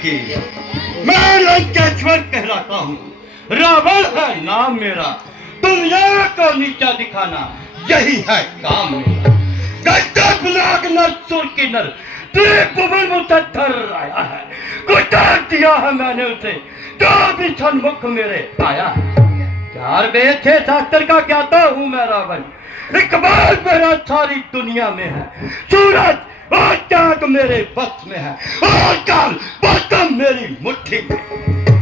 की। मैं लंकेश्वर कहलाता हूँ, रावण है नाम मेरा। दुनिया को नीचा दिखाना यही है काम मेरा। गजब नाग नर सुर की नर त्रिभुवन मुतद्दर आया है। कुटार दिया है मैंने उसे जो भी सन्मुख मेरे आया है। चार वेद छह शास्त्र का ज्ञाता हूँ मैं रावण। इकबाल मेरा सारी दुनिया में है। सूरज और चांद मेरे बस में है और काल बदम मेरी मुट्ठी में।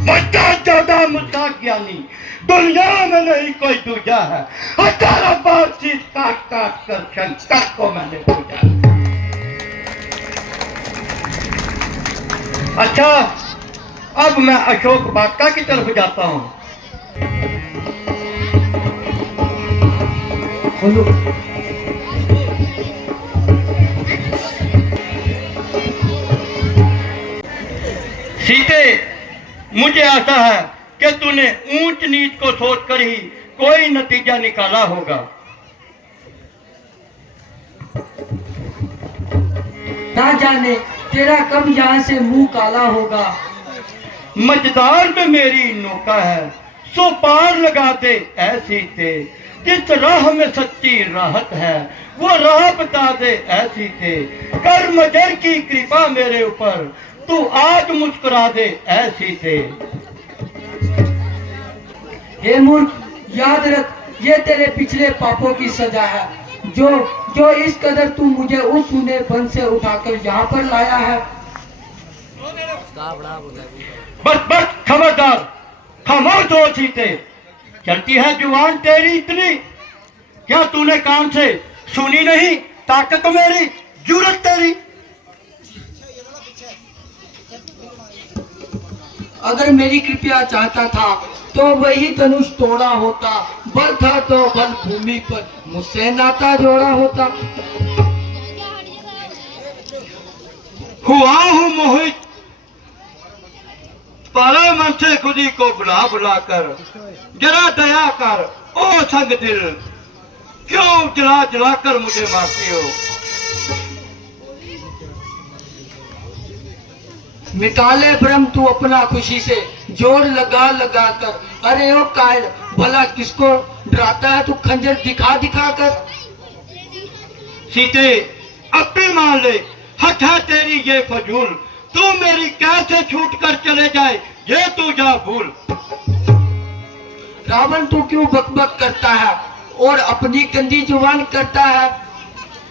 मुद्दा ज्यादा मुद्दा ज्ञानी दुनिया में नहीं कोई दूजा है। 18 बार चीज काट काट कर शंकर को मैंने पूजा। अच्छा, अब मैं अशोक वाटिका की तरफ जाता हूँ। सीते, मुझे आशा है कि तूने ऊंच नीच को सोचकर ही कोई नतीजा निकाला होगा। ना जाने तेरा कब यहाँ से मुंह काला होगा। मझदार में मेरी नौका है, सो पार लगा दे ऐसी थे। जिस राह में सच्ची राहत है वो राह बता दे ऐसी थे। कर मजर की कृपा मेरे ऊपर, तू आज मुस्कुरा दे ऐसी थे। हे मूर्ख, याद रख ये तेरे पिछले पापों की सजा है। जो इस कदर तू मुझे उस सूने वन से उठाकर यहाँ पर लाया है। बस बस खबरदार, खामोश हो सीते। चलती है जुबान तेरी इतनी, क्या तूने कान से सुनी नहीं ताकत मेरी जुर्रत तेरी। अगर मेरी कृपया चाहता था तो वही धनुष तोड़ा होता। बल था तो बल भूमि पर मुझसे नाता जोड़ा होता। हुआ हूँ मोहित पाला मन से खुदी को बुला बुला कर। जरा दया कर ओ संग दिल, क्यों जला जला कर मुझे मारती हो। मिटा ले भ्रम तू अपना खुशी से, जोर लगा लगा कर। अरे ओ कायर, भला किसको डराता है तू खंजर दिखा दिखा कर। सीते, अब भी मान ले हक है तेरी ये फजूल। तू मेरी कैसे छूट कर चले जाए ये तू जा भूल। रावण तू क्यों बकबक करता है और अपनी गंदी जुबान करता है।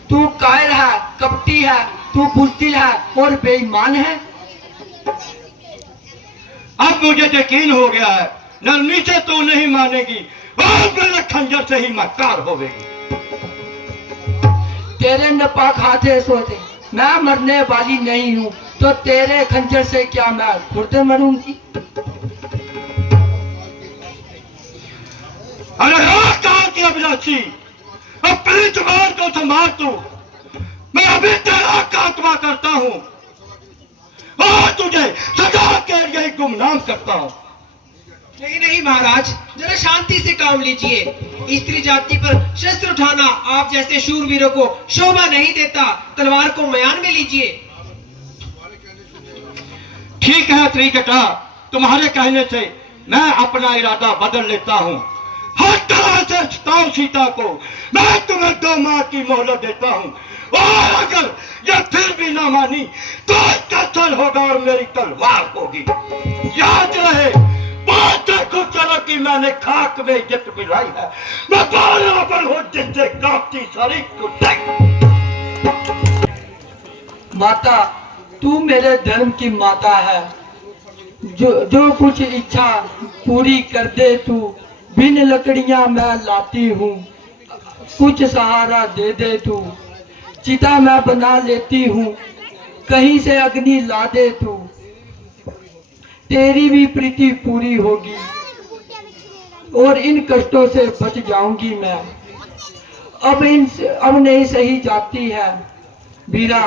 तू कायर है, कपटी है, तू बुज़दिल है और बेईमान है। अब मुझे यकीन हो गया है नरमी से तू नहीं मानेगी और मेरे खंजर से ही मक्कार होवेगी। तेरे नपाक हाथे सोते मैं मरने वाली नहीं हूँ, तो तेरे खंजर से क्या मैं खुद मरूंगी। अरे रात की अभिलाषी, अपनी जुबान को संभाल तू। मैं अभी तेरा कातमा करता हूँ और तुझे सजा के लिए गुमनाम करता हूँ। नहीं नहीं महाराज, जरा शांति से काम लीजिए। स्त्री जाति पर शस्त्र उठाना आप जैसे शूरवीरों को शोभा नहीं देता। तलवार को म्यान में लीजिए। ठीक है त्रिजटा, तुम्हारे कहने से मैं अपना इरादा बदल लेता हूँ। हर तरह से सताओ सीता को, मैं तुम्हें 2 माह की मोहलत देता हूँ। और अगर यह फिर भी ना मानी तो इसका सर होगा और मेरी तलवार होगी। याद रहे, बात देखो चलो कि मैंने खाक में इज्जत मिलाई है। मैं बराबर हूँ जिससे कांपती सारी कुर्सी। माता, तू मेरे धर्म की माता है। जो कुछ इच्छा पूरी कर दे तू। बिन लकड़ियां मैं लाती हूँ, कुछ सहारा दे दे तू। चिता मैं बना लेती हूँ, कहीं से अग्नि ला दे तू। तेरी भी प्रीति पूरी होगी और इन कष्टों से बच जाऊंगी मैं। अब नहीं सही जाती है वीरा,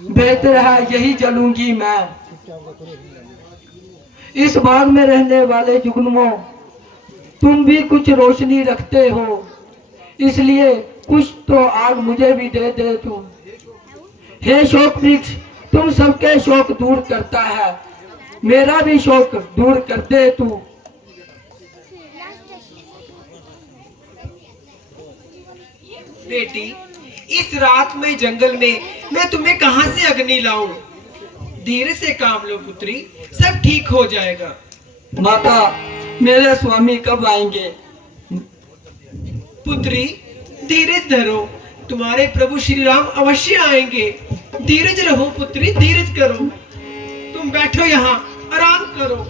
बेहतर है यही जलूंगी मैं। इस बाग में रहने वाले जुगनुओं, तुम भी कुछ रोशनी रखते हो, इसलिए कुछ तो आग मुझे भी दे दे तू। हे शोक वृक्ष, तुम सबके शौक दूर करता है, मेरा भी शौक दूर कर दे तू। बेटी, इस रात में जंगल में मैं तुम्हें कहां से अग्नि लाऊं? धीरे से काम लो पुत्री, सब ठीक हो जाएगा। माता, मेरे स्वामी कब आएंगे? पुत्री, धीरज धरो, तुम्हारे प्रभु श्री राम अवश्य आएंगे। धीरज रहो पुत्री, धीरज करो। तुम बैठो यहाँ, आराम करो।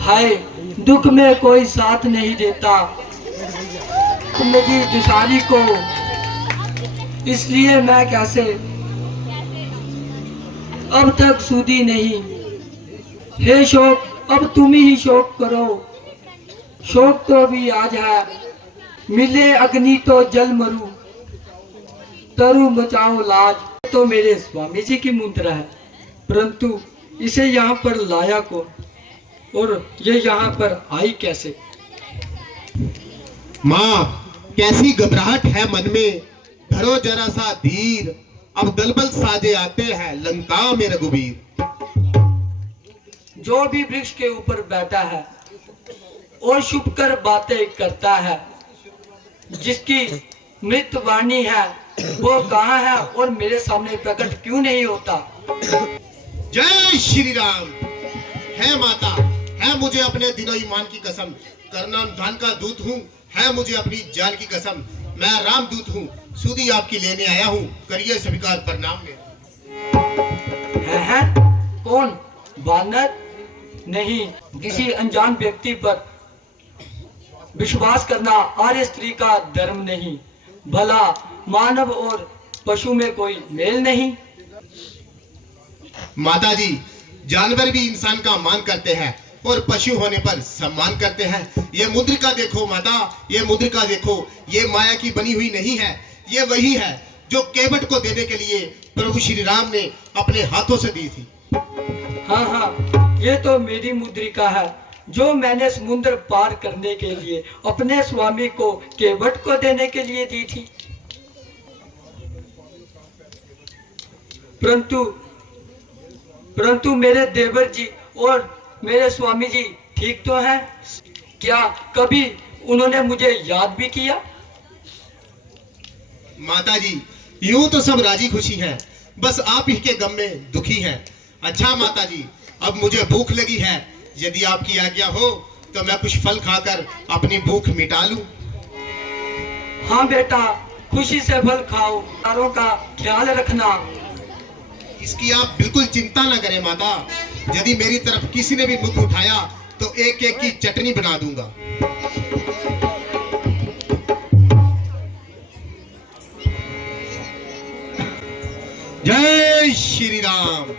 हाय, दुख में कोई साथ नहीं देता जिंदगी दुसारी को, इसलिए मैं कैसे अब तक सूदी नहीं। हे शोक, अब तुम ही शोक करो। शोक तो भी आज है, मिले अग्नि तो जल मरू, तरु बचाओ लाज। तो मेरे स्वामी जी की मुद्रा है, परंतु इसे यहाँ पर लाया कौन और ये यहाँ पर आई कैसे? माँ, कैसी घबराहट है मन में, धरो जरा सा धीर, अब दलबल साजे आते हैं लंका में रघुवीर। जो भी वृक्ष के ऊपर बैठा है और छुप कर बातें करता है, जिसकी मृत वाणी है, वो कहाँ है और मेरे सामने प्रकट क्यों नहीं होता? जय श्री राम। है माता, है मुझे अपने दिनो ईमान की कसम, करना धन का दूत हूँ, है मुझे अपनी जान की कसम। मैं राम दूत हूँ, सुधी आपकी लेने आया हूँ, करिए स्वीकार प्रणाम मेरा। है? कौन? वानर? नहीं, किसी अनजान व्यक्ति पर विश्वास करना आर्य स्त्री का धर्म नहीं। भला मानव और पशु में कोई मेल नहीं? माता जी, जानवर भी इंसान का मान करते हैं और पशु होने पर सम्मान करते हैं। ये मुद्रिका देखो माता, ये मुद्रिका देखो, ये माया की बनी हुई नहीं है, ये वही है जो केवट को देने के लिए प्रभु श्री राम ने अपने हाथों से दी थी। हाँ हाँ, ये तो मेरी मुद्रिका है, जो मैंने समुद्र पार करने के लिए अपने स्वामी को केवट को देने के लिए दी थी। परंतु मेरे देवर जी और मेरे स्वामी जी ठीक तो हैं? क्या कभी उन्होंने मुझे याद भी किया? माता जी, यूं तो सब राजी खुशी हैं, बस आप ही के गम में दुखी हैं। अच्छा माता जी, अब मुझे भूख लगी है, यदि आपकी आज्ञा हो तो मैं कुछ फल खाकर अपनी भूख मिटा लूं। हाँ बेटा, खुशी से फल खाओ, सारों का ख्याल रखना। इसकी आप बिल्कुल चिंता न करें माता, यदि मेरी तरफ किसी ने भी मुख उठाया तो एक एक की चटनी बना दूंगा। जय श्री राम।